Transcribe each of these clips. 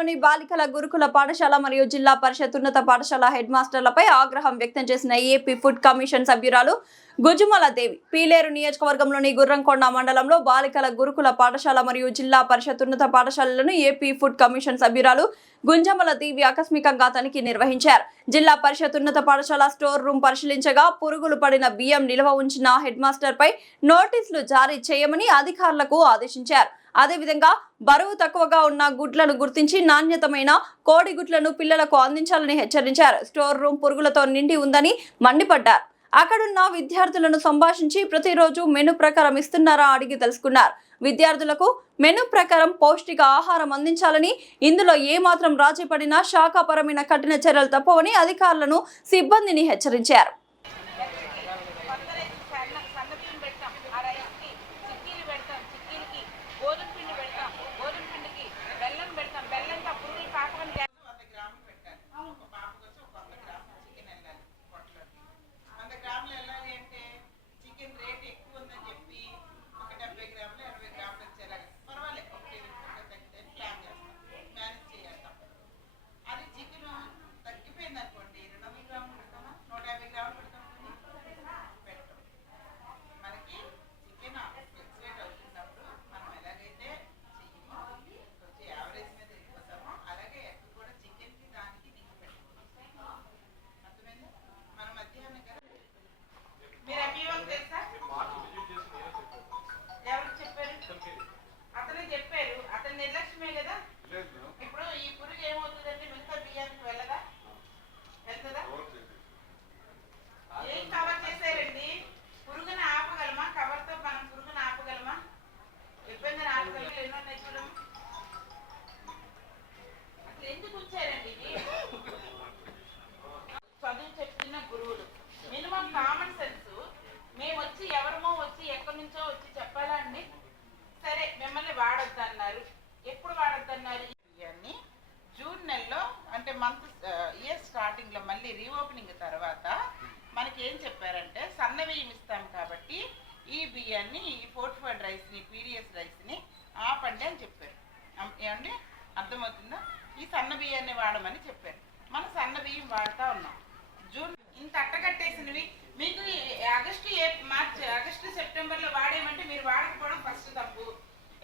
నియోజకవర్గంలోని బాలికల గురుకుల పాఠశాల మరియు జిల్లా పరిషత్ ఉన్నత పాఠశాల హెడ్ మాస్టర్లపై ఆగ్రహం వ్యక్తం చేసిన ఏపీ ఫుడ్ కమిషన్ సభ్యురాలు గుజుమల దేవి పీలేరు నియోజకవర్గంలోని గుర్రంకొండ మండలంలో బాలికల గురుకుల పాఠశాల మరియు జిల్లా పరిషత్ ఉన్నత పాఠశాలలను ఏపీ ఫుడ్ కమిషన్ సభ్యురాలు గుంజమల దేవి ఆకస్మికంగా తనిఖీ నిర్వహించారు. జిల్లా పరిషత్ ఉన్నత పాఠశాల స్టోర్ రూమ్ పరిశీలించగా పురుగులు పడిన బియ్యం నిల్వ ఉంచిన హెడ్ మాస్టర్ పై నోటీసులు జారీ చేయమని అధికారులకు ఆదేశించారు. అదేవిధంగా బరువు తక్కువగా ఉన్న గుడ్లను గుర్తించి నాణ్యతమైన కోడి గుడ్లను పిల్లలకు అందించాలని హెచ్చరించారు. స్టోర్ రూమ్ పురుగులతో నిండి ఉందని మండిపడ్డారు. అక్కడున్న విద్యార్థులను సంభాషించి ప్రతిరోజు మెను ప్రకారం ఇస్తున్నారా అడిగి తెలుసుకున్నారు. విద్యార్థులకు మెను ప్రకారం పౌష్టిక ఆహారం అందించాలని, ఇందులో ఏమాత్రం రాజీ పడినా శాఖాపరమైన కఠిన చర్యలు తప్పవని అధికారులను సిబ్బందిని హెచ్చరించారు. చదువు చెప్తున్న గురువులు మినిమం కామన్ సెన్స్ మేము వచ్చి ఎవరమో వచ్చి ఎక్కడి నుంచో వచ్చి చెప్పాలా అండి? సరే మిమ్మల్ని వాడొద్దన్నారు. ఎప్పుడు వాడొద్దన్నారు? ఇవన్నీ జూన్ నెలలో అంటే ఇయర్ స్టార్టింగ్ లో మళ్ళీ రీఓపెనింగ్ తర్వాత మనకి ఏం చెప్పారంటే సన్న బియ్యం ఇస్తాం కాబట్టి ఈ బియ్యాన్ని ఈ ఫోర్టిఫైడ్ రైస్ని పీడిఎస్ రైస్ని ఆపండి అని చెప్పారు. ఏమండి అర్థమవుతుందా? ఈ సన్న బియ్యాన్ని వాడమని చెప్పారు. మనం సన్న బియ్యం వాడుతూ ఉన్నాం. జూన్ ఇంత అట్టగట్టేసినవి మీకు ఆగస్టు సెప్టెంబర్లో వాడేమంటే మీరు వాడకపోవడం ఫస్ట్ తప్పు.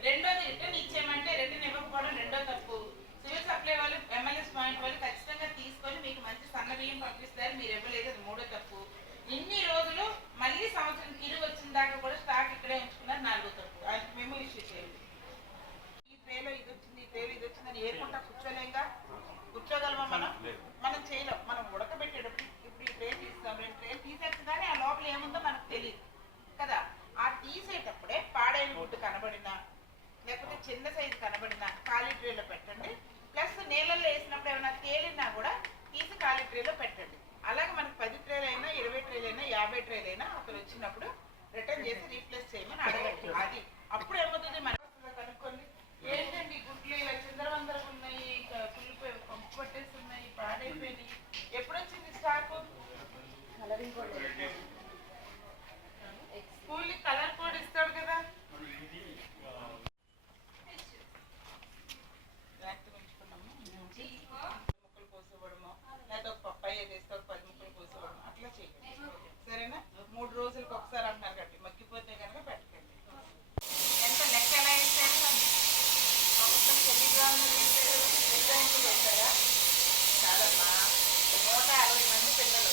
రెండోది రిటర్న్ ఇచ్చేయమంటే రిటర్న్ ఇవ్వకపోవడం రెండో తప్పు. సివిల్ సప్లై వాళ్ళు ఎంఎల్ఎస్ పాయింట్ వాళ్ళు ఖచ్చితంగా తీసుకొని మీకు మంచి సన్న బియ్యం పంపిస్తారు, మీరు ఇవ్వలేదు, అది మూడో తప్పు. ఇన్ని రోజులు మళ్ళీ సంవత్సరం తిరిగి వచ్చిన దాకా కూడా స్టాక్ ఇక్కడే ఉంచుకున్నారు, నాలుగో తప్పు. అది మేము ఇష్యూ చేయండి. ఈ ట్రేలో ఇది వచ్చింది, ఈ ట్రేలో ఇది వచ్చిందని ఏరుకుంటా కూర్చోలేంగా? కూర్చోగలమా? మనం చేయలేం. మనం ఉడకబెట్టేటప్పుడు ఇప్పుడు ఈ ట్రే తీస్తాం, రెండు ట్రేలు తీసేస్తుందని ఆ లోపల ఏముందో మనకు తెలియదు కదా. ఆ తీసేటప్పుడే పాడైన గుడ్డు కనబడినా లేకపోతే చిన్న సైజు కనబడినా ఖాళీ ట్రేలో పెట్టండి. ప్లస్ నీళ్ళల్లో వేసినప్పుడు ఏమైనా తేలినా కూడా తీసి ఖాళీ ట్రేలో పెట్టండి. అలాగే మనకు 10 ట్రేలు అయినా 20 ట్రేలు అయినా 50 ట్రేలు అయినా అతను వచ్చినప్పుడు రిటర్న్ చేసి రీప్లేస్ చేయమని అడగండి. అది అప్పుడు ఏమవుతుంది మన కనుక్కోండి. ఏంటండి గుడ్లు ఇలా చిందరవందరగా ఉన్నాయి, కుళ్ళిపోయి పంపు పట్టేసి ఉన్నాయి, పాడైపోయినాయి. ఎప్పుడు వచ్చింది స్టాకు? స్కూల్ కలర్ కోడ్ ఇస్తాడు కదా. ముక్కలు కోసేవడము లేదా ఒక పప్పాయి వేస్తే ఒక 10 ముక్కలు కోసేవడము అట్లా చేయండి. సరేనా? 3 రోజులకు ఒకసారి అంటున్నారు కాబట్టి మగ్గిపోతే కనుక పెట్టకండి. ఎంత లెక్క ఎలా వేసారు? ఒక్కొక్కరికి ఎన్ని గ్రాములు వేసారు? 2 ఇంచులు వేసారా? కాదమ్మా, 160 మంది పిల్లలు,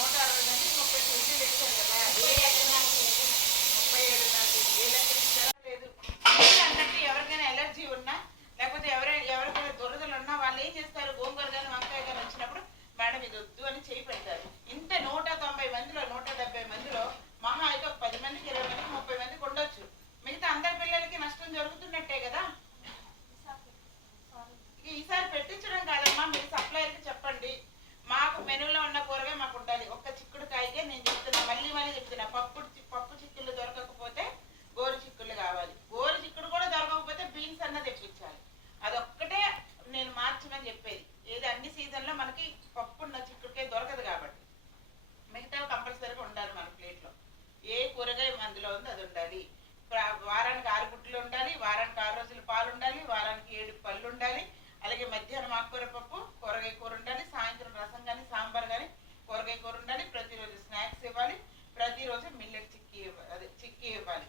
160 మంది 30 కేజీలు వేసారు కదా. ఏ ఎకరానికి 37 నాకు ఏ లెక్క ఇస్తారా? లేదు అన్నట్టు ఎవరికైనా ఎలర్జీ ఉన్నా లేకపోతే ఎవరికైనా దురదలు ఉన్నా వాళ్ళు ఏం చేస్తారు? గోంగూర కానీ వంకాయ కానీ వచ్చినప్పుడు మేడం ఇది వద్దు అని చేయి పెడతారు. ఇంత 190 మందిలో 170 మందిలో మహా అయితే ఒక 10 మందికి 20 మందికి 30 మందికి ఉండొచ్చు. మిగతా అందరి పిల్లలకి నష్టం జరుగుతున్నట్టే కదా. ఈసారి పెట్టించడం కాదమ్మా, మీరు సప్లయర్కి చెప్పండి మాకు మెనూలో ఉన్న కూరగా మాకు ఉండాలి. ఒక్క చిక్కుడుకాయకే నేను చెప్తున్నా, మళ్ళీ చెప్తున్నా, పప్పు చిక్కుళ్ళు దొరకకపోతే గోరు చిక్కుళ్ళు కావాలి. గోరు చిక్కుడు కూడా దొరకకపోతే బీన్స్ అన్న తెప్పించాలి. అదొక్కటే నేను మార్చమని చెప్పేది. ఏది అన్ని సీజన్లో మనకి పప్పు ఉన్న చిక్కుడుకాయ దొరకదు కాబట్టి మిగతా కంపల్సరీగా ఉండాలి మన ప్లేట్లో. ఏ కూరగాయ అందులో ఉంది అది ఉండాలి. వారానికి 6 గుడ్లు ఉండాలి, వారానికి 6 రోజులు పాలు ఉండాలి, వారానికి 7 పళ్ళు ఉండాలి. అలాగే మధ్యాహ్నం ఆకుకూర పప్పు, కూరగాయ కూర ఉండాలి. సాయంత్రం రసం కానీ సాంబార్ కానీ కూరగాయ కూర ఉండాలి. ప్రతిరోజు స్నాక్స్ ఇవ్వాలి. ప్రతిరోజు మిల్లెట్ చిక్కీ ఇవ్వాలి.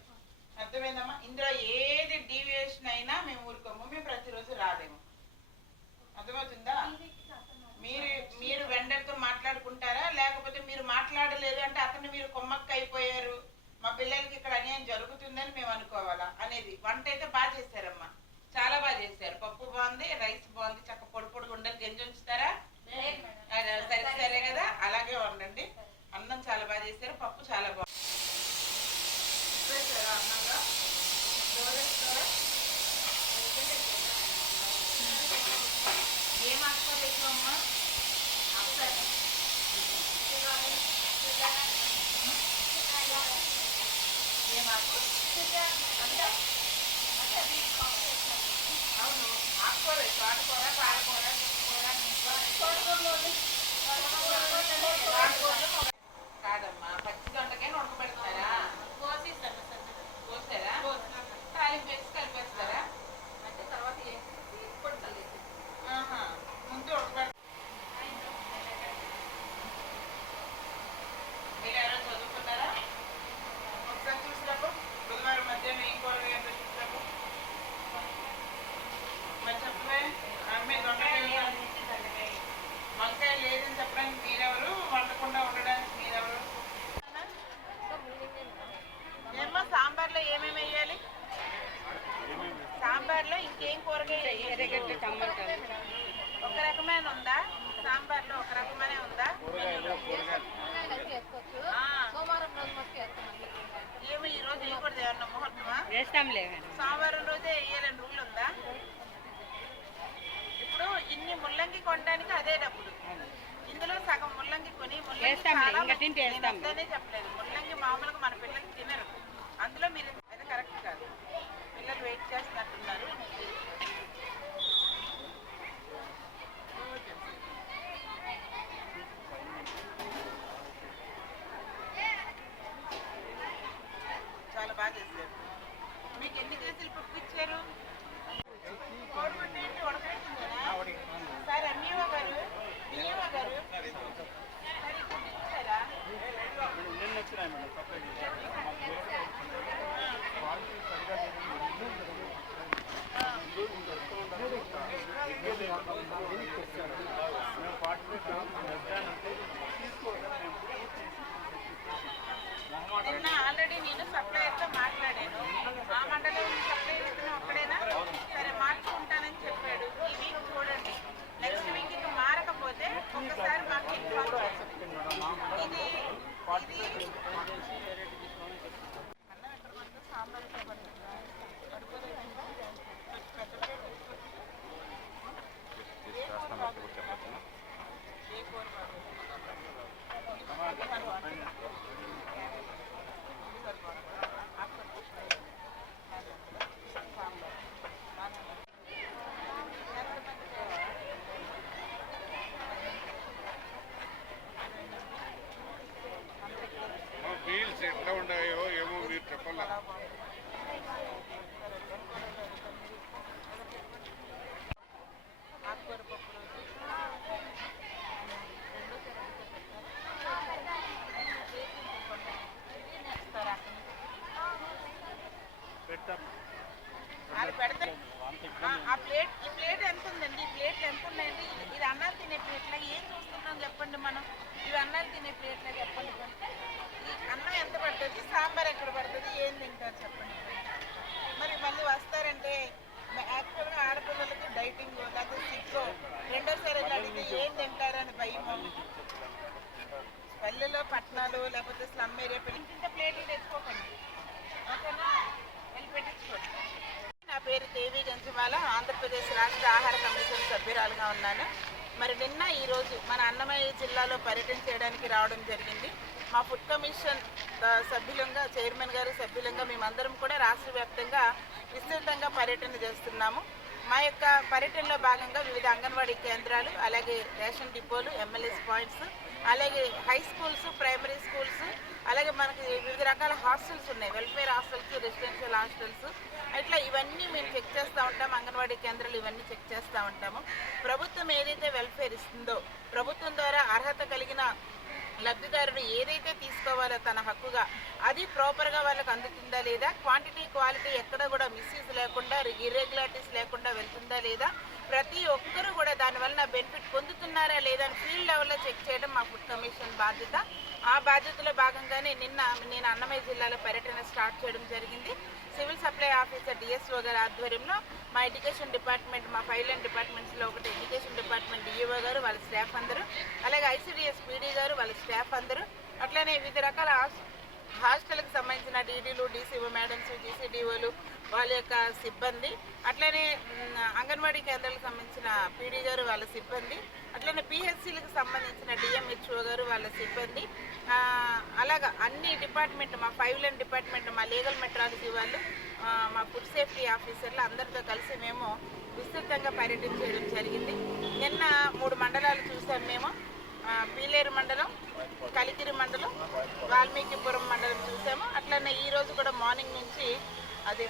అర్థమైందమ్మా? ఇందులో ఏది డీవియేషన్ అయినా మేము ఊరుకోము, మేము ప్రతిరోజు రాలేము. అర్థమవుతుందా? మీరు వెండర్తో మాట్లాడుకుంటారా, లేకపోతే మీరు మాట్లాడలేదు అంటే అతను మీరు కొమ్మక్క అయిపోయారు, మా పిల్లలకి ఇక్కడ అన్యాయం జరుగుతుందని మేము అనుకోవాలా అనేది. వంట అయితే బాగా చేశారమ్మా, చాలా బాగా చేశారు. పప్పు బాగుంది, రైస్ బాగుంది, చక్క పొడి పొడి ఉండలు గెంజి ఉంచుతారా? సరే కదా, అలాగే వండండి. అన్నం చాలా బాగా చేశారు, పప్పు చాలా బాగుంది. అన్నంగా ఏం ఆకుకూర తెచ్చామమ్మా? అవును, ఆకుకూర తోటకూర, పాలకూర, కాదమ్మా, పచ్చి దొండకాయని ఉడకబెడతారా? పోసారా? తాలింపు వేసి కలిపేస్తారా? అంటే తర్వాత ముందు ఉడకబెడతారు. మీరు ఎవరైనా చదువుకున్నారా? ఒకసారి చూసినప్పుడు బుధవారం మధ్యాహ్నం ఏం కూరగాయ చూసినప్పుడు మరి చెప్పవే. వంకాయ లేదని చెప్పడానికి మీరెవరు, వండకుండా ఉండడానికి మీరెవరు? ఏమో సాంబార్లో ఏమేమి వేయాలి? సాంబార్లో ఇంకేం కూరగాయ? ఒక రకమైన ఉందా సాంబార్లో? ఒక రకమైన ఉందా? ఏమో ఈ రోజు వేయకూడదు, ఏమన్నా ముహూర్తమా? సోమవారం రోజే వేయాలని రూల్ ఉందా? ఇప్పుడు ఇన్ని ముల్లంగి కొనడానికి అదే డబ్బులు. ఇందులో సగం ముల్లంగి కొని ముల్లంగి చెప్పలేదు. ముల్లంగి మామూలుగా మన పిల్లలకి తినరు. అందులో మీరు అది కరెక్ట్ కాదు. పిల్లలు వెయిట్ చేస్తున్నట్టున్నారు. చాలా బాగా చేశారు. మీకు ఎన్ని కేజీలు పప్పు ఇచ్చారు? సార్ అమ్మీవా గారు, బియ్యవా గారు సరే ఇప్పుడు ఇచ్చారా? నిన్న ఆల్రెడీ నేను సప్లయర్తో మాట్లాడాను. ఆ మండలం సప్లయర్ ఇతను ఒక్కడేనా? సరే మార్చుకుంటానని చెప్పాడు. ఈ వీక్ చూడండి, నెక్స్ట్ వీక్ ఇక మారకపోతే ఒక్కసారి మాకు ఇన్ఫార్మ్ చేయండి. ఇది సాంబార్ మీల్స్ ఎట్లా ఉన్నాయో ఏమో మీరు చెప్పాలా? ఆకుకూర పప్పు అది పెడితే ఈ ప్లేట్ ఎంత ఉందండి? ఈ ప్లేట్లు ఎంత ఉన్నాయండి? ఇది అన్నాలు తినే ప్లేట్లా? ఏం చూస్తున్నాం చెప్పండి మనం? ఇవి అన్నాలు తినే ప్లేట్లా చెప్పండి. ఈ అన్నం ఎంత పడుతుంది, సాంబార్ ఎక్కడ పడుతుంది, ఏం తింటారు చెప్పండి. మరి మళ్ళీ వస్తారంటే యాక్చువల్గా ఆడపిల్లలకి డైటింగ్ లేకపోతే సిగ్గో రెండోసారి అడిగితే ఏం తింటారని భయము. పల్లెలో పట్టణాలు లేకపోతే స్లమ్ ఏరియా ఇంత ప్లేట్లు తెచ్చుకోకండి, ఓకేనా? వెళ్ళి పెట్టించుకోండి. నా పేరు దేవి గంజమాల, ఆంధ్రప్రదేశ్ రాష్ట్ర ఆహార కమిషన్ సభ్యురాలుగా ఉన్నాను. మరి నిన్న ఈరోజు మన అన్నమయ్య జిల్లాలో పర్యటన చేయడానికి రావడం జరిగింది. మా ఫుడ్ కమిషన్ సభ్యులంగా, చైర్మన్ గారు సభ్యులంగా మేమందరం కూడా రాష్ట్ర వ్యాప్తంగా విస్తృతంగా పర్యటన చేస్తున్నాము. మా యొక్క పర్యటనలో భాగంగా వివిధ అంగన్వాడీ కేంద్రాలు, అలాగే రేషన్ డిపోలు, ఎంఎల్ఎస్ పాయింట్స్, అలాగే హై స్కూల్స్, ప్రైమరీ స్కూల్స్, అలాగే మనకి వివిధ రకాల హాస్టల్స్ ఉన్నాయి, వెల్ఫేర్ హాస్టల్స్, రెసిడెన్షియల్ హాస్టల్స్. ఇట్లా ఇవన్నీ మేము చెక్ చేస్తూ ఉంటాం. అంగన్వాడీ కేంద్రాలు ఇవన్నీ చెక్ చేస్తూ ఉంటాము. ప్రభుత్వం ఏదైతే వెల్ఫేర్ ఇస్తుందో, ప్రభుత్వం ద్వారా అర్హత కలిగిన లబ్ధిదారుడు ఏదైతే తీసుకోవాలో తన హక్కుగా, అది ప్రాపర్గా వాళ్ళకి అందుతుందా లేదా, క్వాంటిటీ క్వాలిటీ ఎక్కడ కూడా మిస్యూజ్ లేకుండా, ఇర్రెగ్యులారిటీస్ లేకుండా వెళ్తుందా లేదా, ప్రతి ఒక్కరూ కూడా దానివల్ల బెనిఫిట్ పొందుతున్నారా లేదా అని ఫీల్డ్ లెవెల్లో చెక్ చేయడం మా ఫుడ్ కమిషన్ బాధ్యత. ఆ బాధ్యతలో భాగంగానే నిన్న నేను అన్నమయ్య జిల్లాలో పర్యటన స్టార్ట్ చేయడం జరిగింది. సివిల్ సప్లై ఆఫీసర్ డిఎస్ఓ గారి ఆధ్వర్యంలో మా ఎడ్యుకేషన్ డిపార్ట్మెంట్, మా 5 లైన్ డిపార్ట్మెంట్స్లో ఒకటి ఎడ్యుకేషన్ డిపార్ట్మెంట్ డిఈఓ గారు వాళ్ళ స్టాఫ్ అందరూ, అలాగే ఐసిడిఎస్ పీడీ గారు వాళ్ళ స్టాఫ్ అందరూ, అట్లనే వివిధ రకాల హాస్టల్కి సంబంధించిన డీడీలు, డీసీఓ మేడమ్స్, జీసీడీఓలు వాళ్ళ యొక్క సిబ్బంది, అట్లనే అంగన్వాడీ కేంద్రాలకు సంబంధించిన పీడీ గారు వాళ్ళ సిబ్బంది, అట్లనే పిహెచ్సిలకు సంబంధించిన డిఎంహెచ్ఓ గారు వాళ్ళ సిబ్బంది, అలాగా అన్ని డిపార్ట్మెంట్, మా 5 లైన్ డిపార్ట్మెంట్, మా లీగల్ మెట్రాలజీ వాళ్ళు, మా ఫుడ్ సేఫ్టీ ఆఫీసర్లు అందరితో కలిసి మేము విస్తృతంగా పర్యటన చేయడం జరిగింది. నిన్న 3 మండలాలు చూసాం మేము. పీలేరు మండలం, కలికిరి మండలం, వాల్మీకిపురం మండలం చూసాము. అట్లనే ఈరోజు కూడా మార్నింగ్ నుంచి అదే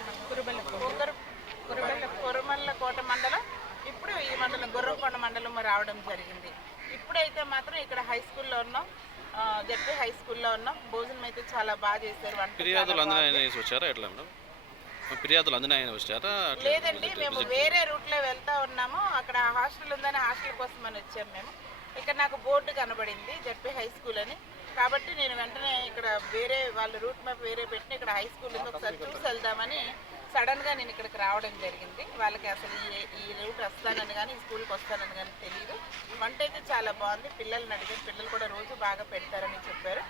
కురుమల్లకోట మండలం, ఇప్పుడు ఈ మండలం గుర్రంకొండ మండలం రావడం జరిగింది. ఇప్పుడైతే మాత్రం ఇక్కడ హై స్కూల్లో ఉన్నాం, జడ్పీ హై స్కూల్లో ఉన్నాం. భోజనం అయితే చాలా బాగా చేశారు. లేదండి, మేము వేరే రూట్లో వెళ్తా ఉన్నాము. అక్కడ హాస్టల్ ఉందని హాస్టల్ కోసం అని వచ్చాము మేము. ఇక్కడ నాకు బోర్డు కనబడింది జడ్పీ హై స్కూల్ అని, కాబట్టి నేను వెంటనే ఇక్కడ వేరే వాళ్ళ రూట్ మ్యాప్ వేరే పెట్టి ఇక్కడ హై స్కూల్ ఉంది ఒకసారి చూసి వెళ్దామని సడన్గా నేను ఇక్కడికి రావడం జరిగింది. వాళ్ళకి అసలు ఈ రూట్ వస్తానని కానీ, ఈ స్కూల్కి వస్తానని కానీ తెలియదు. వంట అయితే చాలా బాగుంది. పిల్లల్ని అడిగారు, పిల్లలు కూడా రోజు బాగా పెడతారని చెప్పారు.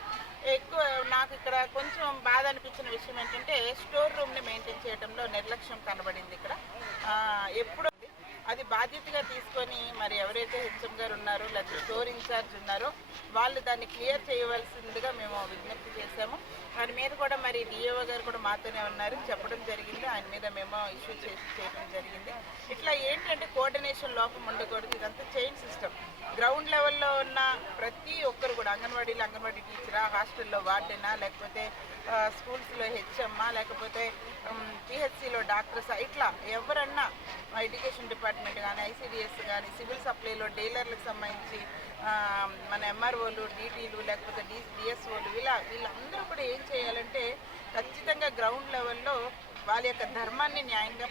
ఎక్కువ నాకు ఇక్కడ కొంచెం బాధ అనిపించిన విషయం ఏంటంటే స్టోర్ రూమ్ని మెయింటైన్ చేయడంలో నిర్లక్ష్యం కనబడింది. ఇక్కడ ఎప్పుడు అది బాధ్యతగా తీసుకొని మరి ఎవరైతే హెచ్ఎం గారు ఉన్నారో లేకపోతే స్టోర్ ఇన్ఛార్జ్ ఉన్నారో వాళ్ళు దాన్ని క్లియర్ చేయవలసిందిగా మేము విజ్ఞప్తి చేశాము. దాని మీద కూడా మరి డిఏఓ గారు కూడా మాతోనే ఉన్నారు, చెప్పడం జరిగింది. ఆయన మీద మేము ఇష్యూ చేయడం జరిగింది. ఇట్లా ఏంటంటే కోఆర్డినేషన్ లోపం ఉండకూడదు. ఇదంతా చైన్ సిస్టమ్. గ్రౌండ్ లెవెల్లో ఉన్న ప్రతి ఒక్కరు కూడా అంగన్వాడీలో అంగన్వాడీ టీచరా, హాస్టల్లో వార్డెనా, లేకపోతే స్కూల్స్లో హెచ్ఎమ్మా, లేకపోతే పిహెచ్సిలో డాక్టర్సా, ఇట్లా ఎవరన్నా ఎడ్యుకేషన్ డిపార్ట్మెంట్ కానీ, ఐసిడిఎస్ కానీ, సివిల్ సప్లైలో డీలర్లకు సంబంధించి మన ఎంఆర్ఓలు, డీటీలు, లేకపోతే డిఎస్ఓలు, వీళ్ళందరూ కూడా ఏం చేయాలంటే ఖచ్చితంగా గ్రౌండ్ లెవెల్లో వాళ్ళ యొక్క ధర్మాన్ని న్యాయంగా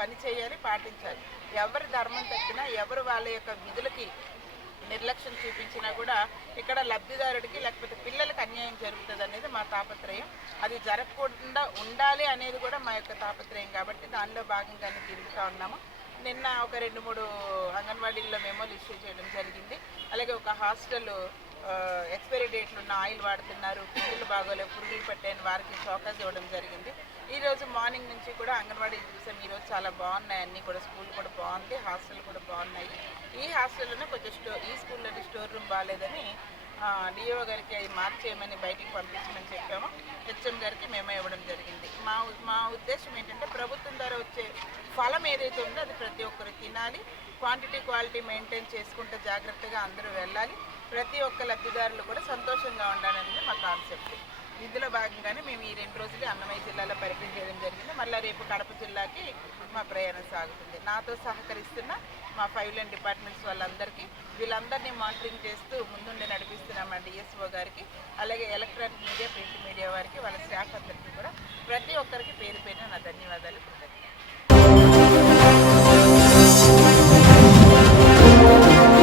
పని చేయాలి, పాటించాలి. ఎవరి ధర్మం తగ్గినా, ఎవరు వాళ్ళ యొక్క విధులకి నిర్లక్ష్యం చూపించినా కూడా ఇక్కడ లబ్ధిదారుడికి లేకపోతే పిల్లలకు అన్యాయం జరుగుతుంది అనేది మా తాపత్రయం. అది జరగకుండా ఉండాలి అనేది కూడా మా యొక్క తాపత్రయం. కాబట్టి దానిలో భాగంగానే తిరుగుతూ ఉన్నాము. నిన్న ఒక 2-3 అంగన్వాడీల్లో మెమోలు ఇష్యూ చేయడం జరిగింది. అలాగే ఒక హాస్టల్ ఎక్స్పైరీ డేట్లు ఉన్న ఆయిల్ వాడుతున్నారు, పిల్లలు బాగోలేవు, పురుగులు పట్టాయని వారికి షోకాజ్ ఇవ్వడం జరిగింది. ఈరోజు మార్నింగ్ నుంచి కూడా అంగన్వాడీ చూసాం. ఈరోజు చాలా బాగున్నాయి, అన్నీ కూడా స్కూల్ కూడా బాగుంది, హాస్టల్ కూడా బాగున్నాయి. ఈ హాస్టల్లోనే కొంచెం ఈ స్కూల్లోనే స్టోర్ రూమ్ బాగాలేదని డిఓ గారికి అది మార్చేయమని బయటికి పంపించమని చెప్పాము. హెచ్ఎం గారికి మేమే ఇవ్వడం జరిగింది. మా ఉద్దేశం ఏంటంటే ప్రభుత్వం ద్వారా వచ్చే ఫలం ఏదైతే ఉందో అది ప్రతి ఒక్కరు తినాలి, క్వాంటిటీ క్వాలిటీ మెయింటైన్ చేసుకుంటే జాగ్రత్తగా అందరూ వెళ్ళాలి, ప్రతి ఒక్క లబ్ధిదారులు కూడా సంతోషంగా ఉండాలనేది మా కాన్సెప్ట్. ఇందులో భాగంగానే మేము ఈ 2 రోజులు అన్నమయ్య జిల్లాలో పర్యటన చేయడం జరిగింది. మళ్ళీ రేపు కడప జిల్లాకి మా ప్రయాణం సాగుతుంది. నాతో సహకరిస్తున్న మా 5 లైన్ డిపార్ట్మెంట్స్ వాళ్ళందరికీ, వీళ్ళందరినీ మానిటరింగ్ చేస్తూ ముందుండి నడిపిస్తున్న మా డిఎస్ఓ గారికి, అలాగే ఎలక్ట్రానిక్ మీడియా, ప్రింట్ మీడియా వారికి, వాళ్ళ స్టాఫ్ అందరికీ కూడా ప్రతి ఒక్కరికి పేరు పేరున నా ధన్యవాదాలు.